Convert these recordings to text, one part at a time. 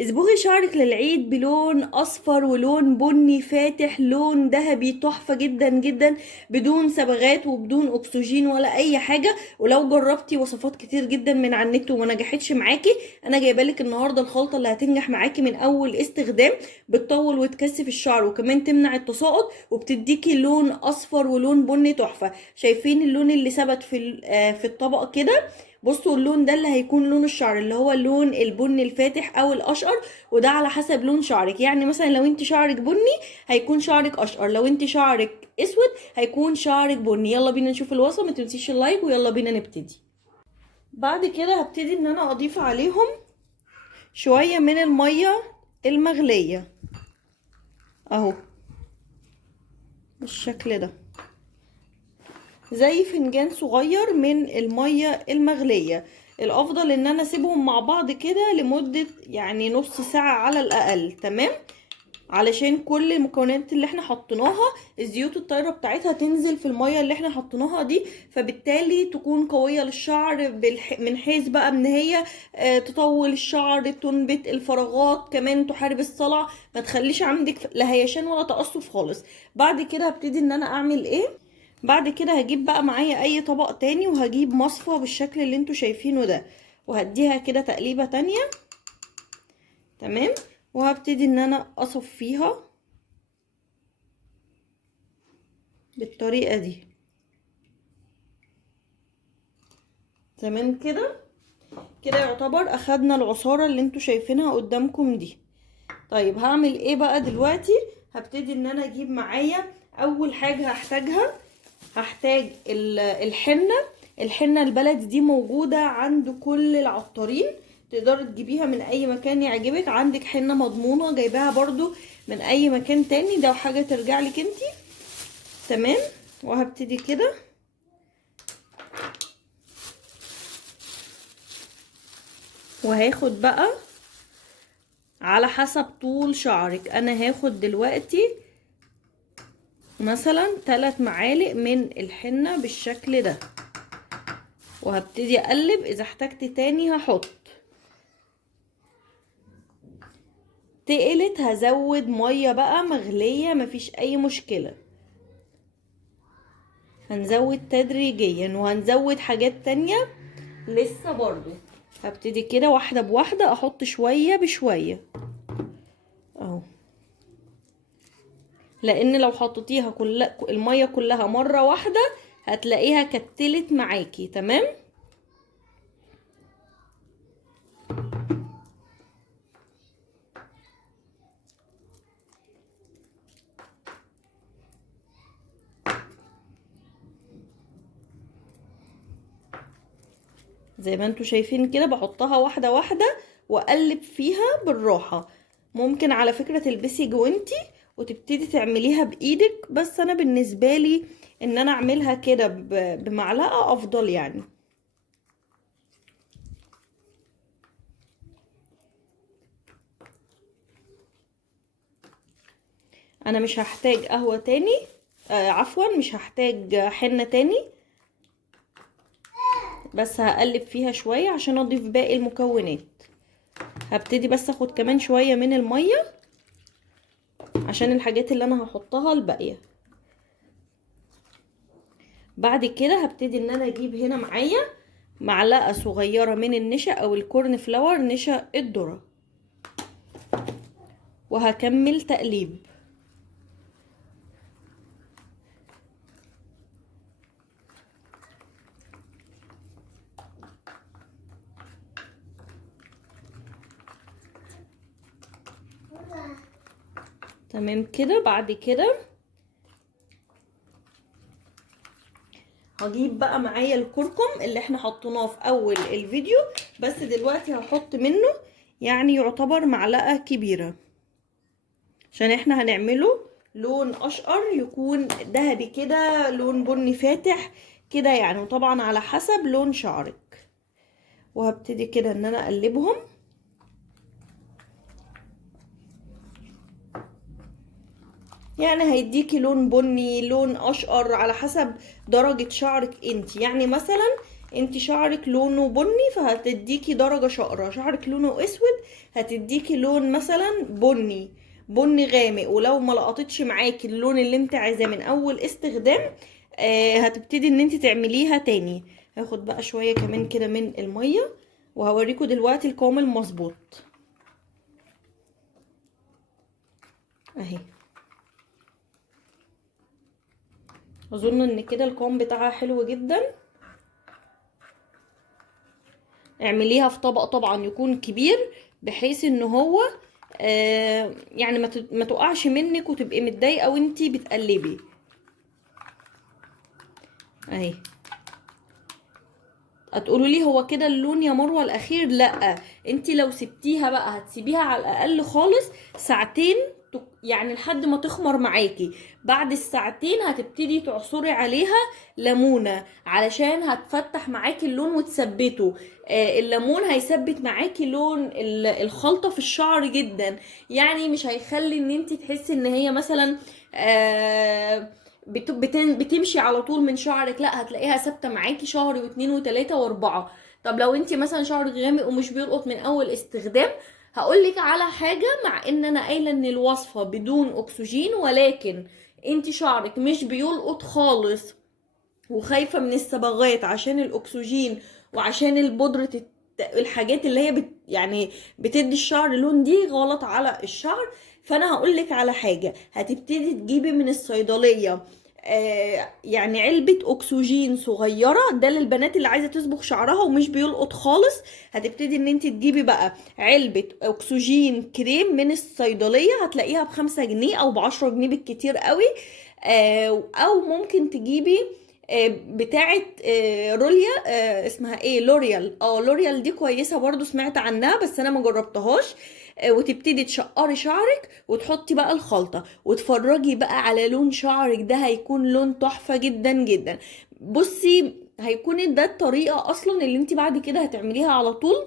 اصبغي شعرك للعيد بلون اصفر ولون بني فاتح، لون ذهبي تحفة جدا جدا، بدون صبغات وبدون اكسجين ولا اي حاجة. ولو جربتي وصفات كتير جدا من على النت وما نجحتش معاكي، انا جايبالك النهاردة الخلطة اللي هتنجح معاكي من اول استخدام. بتطول وتكثف الشعر وكمان تمنع التساقط، وبتديكي لون اصفر ولون بني تحفة. شايفين اللون اللي ثبت في الطبق كده؟ بصوا اللون ده اللي هيكون لون الشعر، اللي هو اللون البني الفاتح او الاشقر، وده على حسب لون شعرك. يعني مثلا لو انت شعرك بني هيكون شعرك اشقر، لو انت شعرك اسود هيكون شعرك بني. يلا بينا نشوف الوصفه، ما تنسيش اللايك ويلا بينا نبتدي. بعد كده هبتدي ان انا اضيف عليهم شويه من الميه المغليه اهو بالشكل ده، زي فنجان صغير من المية المغلية. الافضل ان انا اسيبهم مع بعض كده لمدة يعني نص ساعة على الاقل، تمام؟ علشان كل المكونات اللي احنا حطيناها الزيوت الطايرة بتاعتها تنزل في المية اللي احنا حطيناها دي، فبالتالي تكون قوية للشعر من حيث بقى ان هي تطول الشعر، تنبت الفراغات، كمان تحارب الصلع، ما تخليش عندك لا هيشان ولا تقصف خالص. بعد كده هبتدي ان انا اعمل ايه؟ بعد كده هجيب بقى معايا اي طبق تاني، وهجيب مصفى بالشكل اللي انتوا شايفينه ده، وهديها كده تقليبة تانية، تمام؟ وهبتدي ان انا اصفيها بالطريقة دي، تمام كده. كده يعتبر اخدنا العصارة اللي انتوا شايفينها قدامكم دي. طيب هعمل ايه بقى دلوقتي؟ هبتدي ان انا اجيب معايا اول حاجة هحتاج الحنة. الحنة البلدي دي موجودة عند كل العطارين، تقدر تجيبيها من اي مكان يعجبك. عندك حنة مضمونة جايباها برضو من اي مكان تاني، ده حاجة ترجع لك انتي، تمام؟ وهبتدي كده وهاخد بقى على حسب طول شعرك. انا هاخد دلوقتي مثلا 3 معالق من الحنة بالشكل ده، وهبتدي اقلب، اذا احتجت تاني هحط. تقلت هزود مية بقى مغلية، مفيش اي مشكلة. هنزود تدريجيا وهنزود حاجات تانية لسه برضو. هبتدي كده واحدة بواحدة احط شوية بشوية اهو، لان لو حطيتيها المية كلها مرة واحدة هتلاقيها كتلت معاكي، تمام؟ زي ما انتوا شايفين كده بحطها واحدة واحدة واقلب فيها بالراحة. ممكن على فكرة تلبسي جوانتي وتبتدي تعمليها بايدك، بس انا بالنسبة لي ان انا اعملها كده بمعلقة افضل يعني. انا مش هحتاج قهوة تاني، عفوا مش هحتاج حنة تاني، بس هقلب فيها شوية عشان اضيف باقي المكونات. هبتدي بس اخد كمان شوية من المية عشان الحاجات اللي انا هحطها الباقية. بعد كده هبتدي ان انا اجيب هنا معايا معلقة صغيرة من النشا او الكورن فلاور، نشا الذرة، وهكمل تقليب. تمام كده. بعد كده هجيب بقى معايا الكركم اللي احنا حطيناه في اول الفيديو، بس دلوقتي هحط منه يعني يعتبر معلقة كبيرة، عشان احنا هنعمله لون اشقر، يكون ذهبي كده، لون بني فاتح كده يعني، وطبعا على حسب لون شعرك. وهبتدي كده ان انا اقلبهم. يعني هيديكي لون بني، لون اشقر، على حسب درجة شعرك انت. يعني مثلا انت شعرك لونه بني فهتديكي درجة شقرة، شعرك لونه اسود هتديكي لون مثلا بني غامق. ولو ما لقطتش معاكي اللون اللي انت عايزاه من اول استخدام هتبتدي ان انت تعمليها تاني. هاخد بقى شوية كمان كده من المية وهوريكم دلوقتي القوام المظبوط اهي. اظن ان كده القوام بتاعها حلو جدا. اعمليها في طبق طبعا يكون كبير بحيث ان هو يعني ما تقعش منك وتبقي متضايقه وانتي بتقلبي اهي. هتقولوا لي هو كده اللون يا مروه الاخير؟ لا، انتي لو سبتيها بقى هتسيبيها على الاقل خالص ساعتين، يعني لحد ما تخمر معاكي. بعد الساعتين هتبتدي تعصري عليها ليمونه علشان هتفتح معاكي اللون وتثبته. الليمون هيثبت معاكي لون الخلطه في الشعر جدا، يعني مش هيخلي ان انتي تحسي ان هي مثلا بتمشي على طول من شعرك، لا هتلاقيها ثابته معاكي شهر واتنين وتلاته واربعه. طب لو انت مثلا شعرك غامق ومش بيلقط من اول استخدام، هقولك على حاجه، مع ان انا قايله ان الوصفه بدون اكسجين، ولكن انت شعرك مش بيلقط خالص وخايفه من الصبغات عشان الاكسجين وعشان البودره الحاجات اللي هي يعني بتدي الشعر لون، دي غلط على الشعر. فانا هقولك على حاجه، هتبتدي تجيبي من الصيدليه يعني علبة اكسجين صغيرة، ده للبنات اللي عايزة تصبغ شعرها ومش بيلقط خالص. هتبتدي ان انت تجيبي بقى علبة اكسجين كريم من الصيدلية، هتلاقيها ب5 جنيه او ب10 جنيه بالكتير قوي. او ممكن تجيبي بتاعة روليا، اسمها ايه، لوريال. لوريال دي كويسة برضو، سمعت عنها بس انا ما جربتهاش. وتبتدي تشقري شعرك وتحطي بقى الخلطة وتفرجي بقى على لون شعرك، ده هيكون لون تحفة جدا جدا. بصي هيكون ده الطريقة اصلا اللي انت بعد كده هتعمليها على طول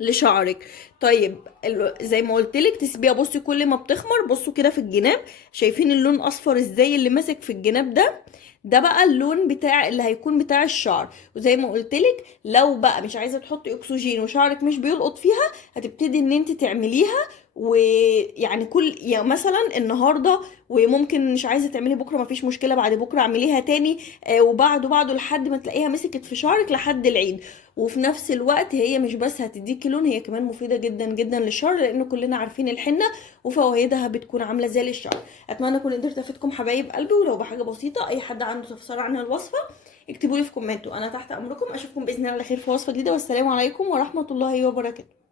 لشعرك. طيب زي ما قلت لك تسيبيها، بصي كل ما بتخمر بصوا كده في الجناب، شايفين اللون اصفر ازاي اللي ماسك في الجناب ده بقى اللون بتاع اللي هيكون بتاع الشعر. وزي ما قلت لك لو بقى مش عايزه تحطي اكسجين وشعرك مش بيلقط فيها، هتبتدي ان انت تعمليها، ويعني كل يعني مثلا النهارده، وممكن مش عايزه تعملي بكره مفيش مشكله، بعد بكره اعمليها تاني، وبعده لحد ما تلاقيها مسكت في شعرك لحد العيد. وفي نفس الوقت هي مش بس هتديكي لون، هي كمان مفيدة جدا جدا للشعر، لان كلنا عارفين الحنة وفوائدها بتكون عاملة زي الشعر. اتمنى اكون قدرت افيدكم حبايب قلبي، ولو بحاجة بسيطة اي حد عنده استفسار عن الوصفة اكتبوا لي في كومنت وانا تحت امركم. اشوفكم باذن الله على خير في وصفة جديدة، والسلام عليكم ورحمة الله وبركاته.